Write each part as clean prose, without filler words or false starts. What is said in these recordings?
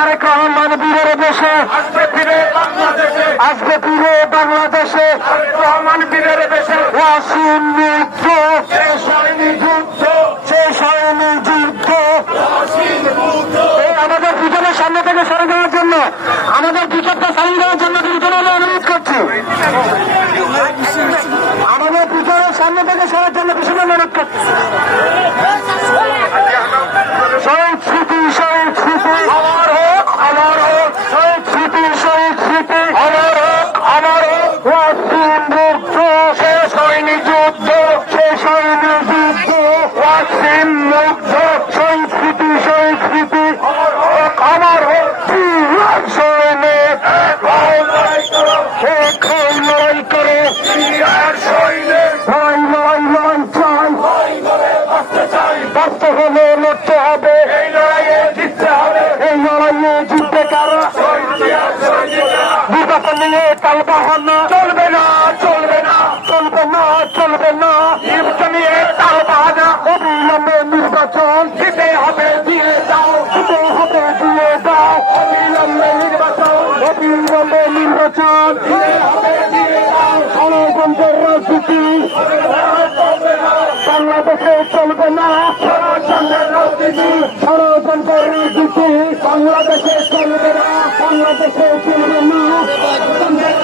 তারেক রহমান বীরের দেশে আসবে ফিরে বাংলাদেশে, আসবে ফিরে বাংলাদেশে তারেক রহমান বীরের দেশে। ওয়াসিম মুক্ত শেষ হয়নি যুদ্ধ, শেষ হয়নি যুদ্ধ। ওয়াসিম মুক্ত। এই আমাদের পিছনের সামনে থেকে সরে যাওয়ার জন্য, আমাদের পিছনটা চালিয়ে দেওয়ার জন্য পিছনে অনুরোধ করছি। আমাদের পিছনের সামনে থেকে সরার জন্য পিছনে অনুরোধ করছি। শহীদ স্মৃতি, শহীদ স্মৃতি আমার হোক, আমার হোক, শহীদ স্মৃতি, শহীদ স্মৃতি আমার হোক, আমার হোক। ওয়াসিম মুক্ত শেষ হয়নি যুদ্ধ, শেষ হয়নি যুদ্ধ। ওয়াসিম মুক্ত। শহীদ স্মৃতি, শহীদ স্মৃতি আমার হোক, আমার হোক। বীর সৈনিক এক হও, লড়াই করো, এক হয়ে লড়াই করে বীর সৈনিক। লড়াই লড়াই লড়াই চাই। লড়াই করে বাঁচতে চাই, বাঁচতে হলে লড়তে হবে, এই লড়াইয়ে জিততে হবে। এই লড়াইয়ে জিতবে কারা? শহীদ জিয়ার সৈনিকরা। নির্বাচন নিয়ে তালবাহানা চলবে না, চলবে না, চলবে না, চলবে না। নির্বাচন নিয়ে তালবাহানা। অবিলম্বে নির্বাচন দিতে হবে, দিয়ে দাও, দিতে হবে, দিয়ে দাও। অবিলম্বে নির্বাচন। অবিলম্বে নির্বাচন। দিতে হবে, দিয়ে দাও, ষড়যন্ত্রের রাজনীতি চলবে না, বাংলাদেশে চলবে না। ষড়যন্ত্রের রাজনীতি ষড়যন্ত্রের রাজনীতি বাংলাদেশে চলবে না, বাংলাদেশে চলবে না। ষড়যন্ত্রের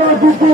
রাজনীতি